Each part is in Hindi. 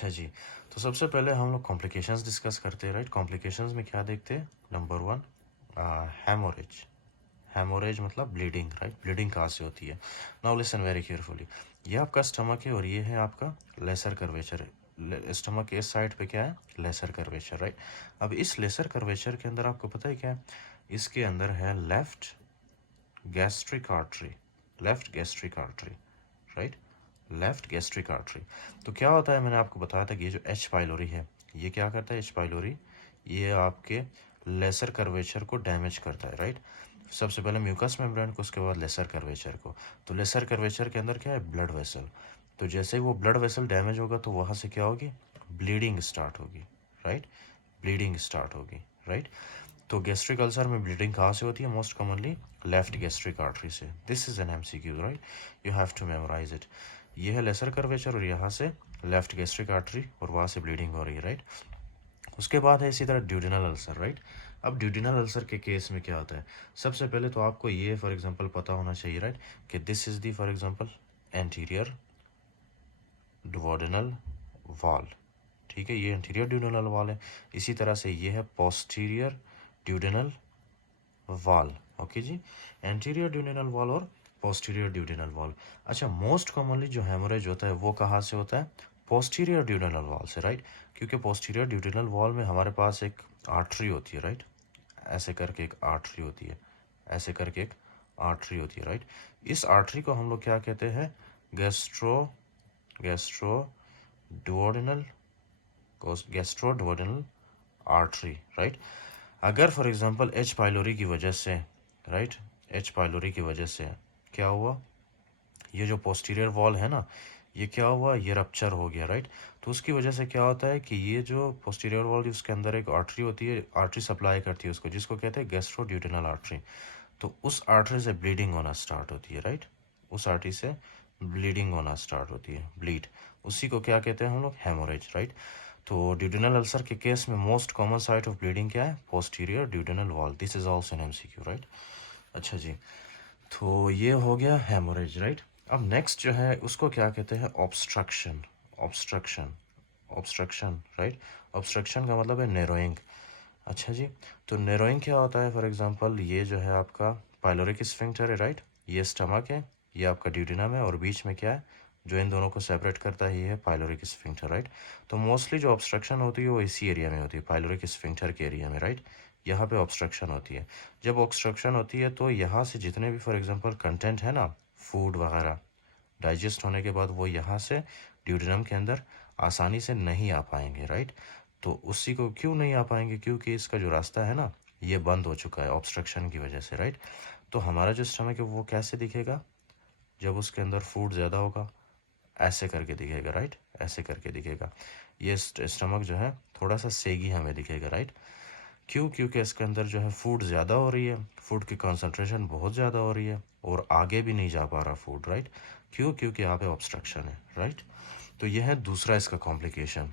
अच्छा जी, तो सबसे पहले हम लोग कॉम्प्लिकेशंस डिस्कस करते हैं, राइट। कॉम्प्लिकेशंस में क्या देखते हैं? Number one, haemorrhage. हेमोरेज मतलब ब्लीडिंग, राइट। ब्लीडिंग कहाँ से होती है? Now listen very carefully. ये आपका स्टमक है और ये है आपका लेसर कर्वेचर। स्टमक के इस साइड पे क्या है? Lesser curvature, right. अब इस लेसर कर्वेचर के अंदर आपको पता है क्या है? इसके अंदर है left gastric artery. Left gastric artery, right. Left gastric artery. तो क्या होता है, मैंने आपको बताया था कि ये जो एच पाइलोरी है, ये क्या करता है? एच पाइलोरी ये आपके लेसर कर्वेचर को डैमेज करता है, राइट। सबसे पहले म्यूकस मेम्ब्रेन को, उसके बाद लेसर कर्वेचर को। तो लेसर कर्वेचर के अंदर क्या है? Blood vessel. तो जैसे ही वो ब्लड वेसल डैमेज होगा तो वहाँ से क्या होगी? ब्लीडिंग स्टार्ट होगी, राइट। ब्लीडिंग स्टार्ट होगी, राइट। तो गैस्ट्रिक अल्सर में ब्लीडिंग कहाँ से होती है? Most commonly left gastric artery से। This is an MCQ, right. You have to memorize it. ये है लेसर कर्वेचर और यहाँ से लेफ्ट गैस्ट्रिक आर्टरी और वहाँ से ब्लीडिंग हो रही है, राइट। उसके बाद है इसी तरह ड्यूडिनल अल्सर, राइट। अब ड्यूडिनल अल्सर के केस में क्या होता है? सबसे पहले तो आपको ये फॉर एग्जांपल पता होना चाहिए, राइट, कि this is the for example anterior duodenal wall. ठीक है, ये एंटीरियर ड्यूडेनल वॉल है। इसी तरह से ये है पोस्टीरियर ड्यूडेनल वॉल। ओके जी, एंटीरियर ड्यूडेनल वॉल और पोस्टीरियर ड्यूडेनल वॉल। अच्छा, मोस्ट कॉमनली जो हेमोरेज होता है वो कहाँ से होता है? पोस्टीरियर ड्यूडेनल वॉल से, राइट। क्योंकि पोस्टीरियर ड्यूडेनल वॉल में हमारे पास एक आर्टरी होती है, राइट। ऐसे करके एक आर्टरी होती है, ऐसे करके एक आर्टरी होती है, राइट। इस आर्टरी को हम लोग क्या कहते हैं? Gastro duodenal gastroduodenal artery, right. अगर फॉर एग्जांपल एच पाइलोरी की वजह से, राइट, एच पाइलोरी की वजह से क्या हुआ? ये जो पोस्टीरियर वॉल है ना, ये क्या हुआ? ये रप्चर हो गया, राइट। तो उसकी वजह से क्या होता है कि ये जो पोस्टीरियर वॉल उसके अंदर एक आर्टरी होती है, आर्टरी सप्लाई करती है उसको, जिसको कहते हैं गैस्ट्रोड्यूडेनल आर्टरी। तो उस आर्टरी से ब्लीडिंग होना स्टार्ट होती है, राइट। उस आर्टरी से ब्लीडिंग होना स्टार्ट होती है, ब्लीड। उसी को क्या कहते हैं हम लोग? Haemorrhage, right. तो ड्यूडेनल अल्सर के केस में most common site of bleeding क्या है? Posterior duodenal wall. This is also an MCQ, right. अच्छा जी, तो ये हो गया हेमोरेज, राइट। अब नेक्स्ट जो है उसको क्या कहते हैं? Obstruction. Obstruction, obstruction, right. Obstruction का मतलब है नैरोइंग। अच्छा जी, तो नैरोइंग क्या होता है? फॉर एग्जांपल ये जो है आपका पाइलोरिक स्फिंक्टर है, राइट। ये स्टमक है, ये आपका ड्यूडेनम है और बीच में क्या है जो इन दोनों को सेपरेट करता है? ये है पाइलोरिक स्फिंक्टर, राइट। तो मोस्टली जो ऑब्स्ट्रक्शन होती है वो इसी एरिया में होती है, पाइलोरिक स्फिंक्टर के एरिया में, राइट। यहाँ पे ऑब्स्ट्रक्शन होती है। जब ऑब्स्ट्रक्शन होती है तो यहाँ से जितने भी फॉर एग्जांपल कंटेंट है ना, फूड वगैरह, डाइजेस्ट होने के बाद वो यहाँ से ड्यूडेनम के अंदर आसानी से नहीं आ पाएंगे, राइट। तो उसी को क्यों नहीं आ पाएंगे? क्योंकि इसका जो रास्ता है ना, ये बंद हो चुका है ऑब्स्ट्रक्शन की वजह से, राइट। तो हमारा जो स्टमक है वो कैसे दिखेगा? जब उसके अंदर फूड ज़्यादा होगा, ऐसे करके दिखेगा, राइट। ऐसे करके दिखेगा। ये स्टमक जो है थोड़ा सा सेगी हमें दिखेगा, राइट। क्यों? क्योंकि इसके अंदर जो है फूड ज़्यादा हो रही है, फूड की कंसंट्रेशन बहुत ज़्यादा हो रही है और आगे भी नहीं जा पा रहा फूड, राइट। क्यों? क्योंकि यहाँ पे ऑब्स्ट्रक्शन है, राइट। तो यह है दूसरा इसका कॉम्प्लिकेशन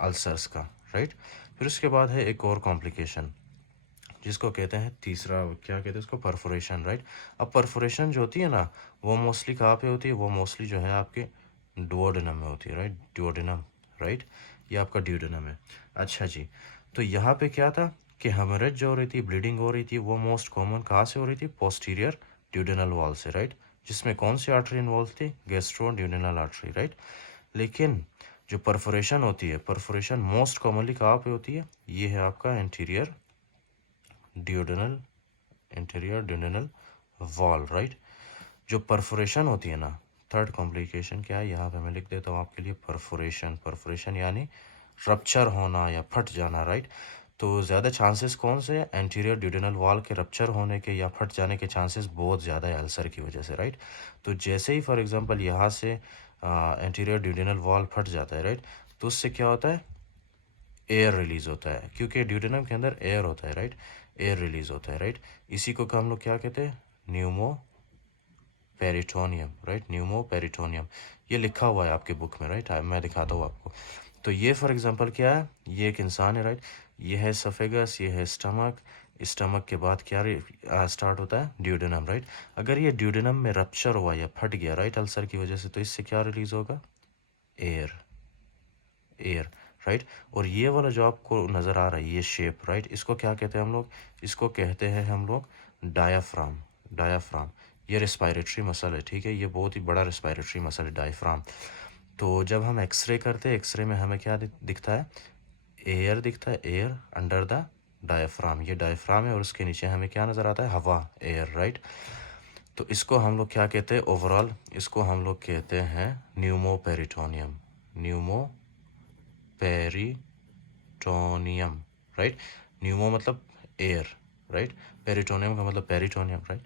अल्सर्स का, राइट। फिर उसके बाद है एक और कॉम्प्लिकेशन जिसको कहते हैं तीसरा, क्या कहते हैं उसको? Perforation, right. अब परफोरेशन जो होती है ना, वो मोस्टली कहाँ पे होती है? वो मोस्टली जो है आपके डुओडेनम में होती है, राइट। Duodenum, right. ये आपका ड्यूडेनम है। अच्छा जी, तो यहाँ पे क्या था कि हेमरेज जो हो रही थी, ब्लीडिंग हो रही थी, वो मोस्ट कॉमन कहाँ से हो रही थी? पोस्टीरियर ड्यूडेनल वॉल से, राइट। जिसमें कौन सी आर्टरी इन्वॉल्व थी? Gastro duodenal artery, right. लेकिन जो परफोरेशन होती है, परफोरेशन मोस्ट कॉमनली कहाँ पे होती है? ये है आपका anterior duodenal, interior duodenal wall, right. जो परफोरेशन होती है ना, थर्ड कॉम्प्लिकेशन क्या है? यहाँ पे मैं लिख देता हूँ आपके लिए, परफोरेशन। परफोरेशन यानी रप्चर होना या फट जाना, राइट। तो ज़्यादा चांसेस कौन से? एंटीरियर ड्यूडेनल वॉल के रप्चर होने के या फट जाने के चांसेस बहुत ज़्यादा है अल्सर की वजह से, राइट। तो जैसे ही फॉर एग्जांपल यहाँ से एंटीरियर ड्यूडेनल वॉल फट जाता है, राइट, तो उससे क्या होता है? एयर रिलीज होता है, क्योंकि ड्यूडेनम के अंदर एयर होता है, राइट। एयर रिलीज होता है, राइट। इसी को हम लोग क्या कहते हैं? Numa peritoneum, right. Numa peritoneum, ये लिखा हुआ है आपके बुक में, राइट। मैं दिखाता हूँ आपको। तो ये फॉर एग्जांपल क्या है? ये एक इंसान है, राइट। ये है सफेगस, ये है स्टमक। स्टमक के बाद क्या स्टार्ट होता है? Duodenum, right. अगर ये ड्यूडेनम में रप्चर हुआ या फट गया, राइट, अल्सर की वजह से, तो इससे क्या रिलीज होगा? एयर। Air, right. और ये वाला जो आपको नज़र आ रहा है ये शेप, राइट, इसको क्या कहते हैं हम लोग, इसको कहते हैं हम लोग डायाफ्राम। डायाफ्राम ये रेस्पायरेटरी मसल है, ठीक है, ये बहुत ही बड़ा रेस्पायरेटरी मसल है डायफ्राम। तो जब हम एक्सरे करते हैं, एक्सरे में हमें क्या दिखता है, एयर दिखता है, एयर अंडर द डायफ्राम, ये डायफ्राम है और उसके नीचे हमें क्या नज़र आता है, हवा, एयर, राइट। तो इसको हम लोग क्या कहते हैं ओवरऑल, इसको हम लोग कहते हैं न्यूमोपेरिटोनियम, न्यूमोपेरिटोनियम, राइट। न्यूमो मतलब एयर, राइट, पेरिटोनियम का मतलब पेरिटोनियम, राइट।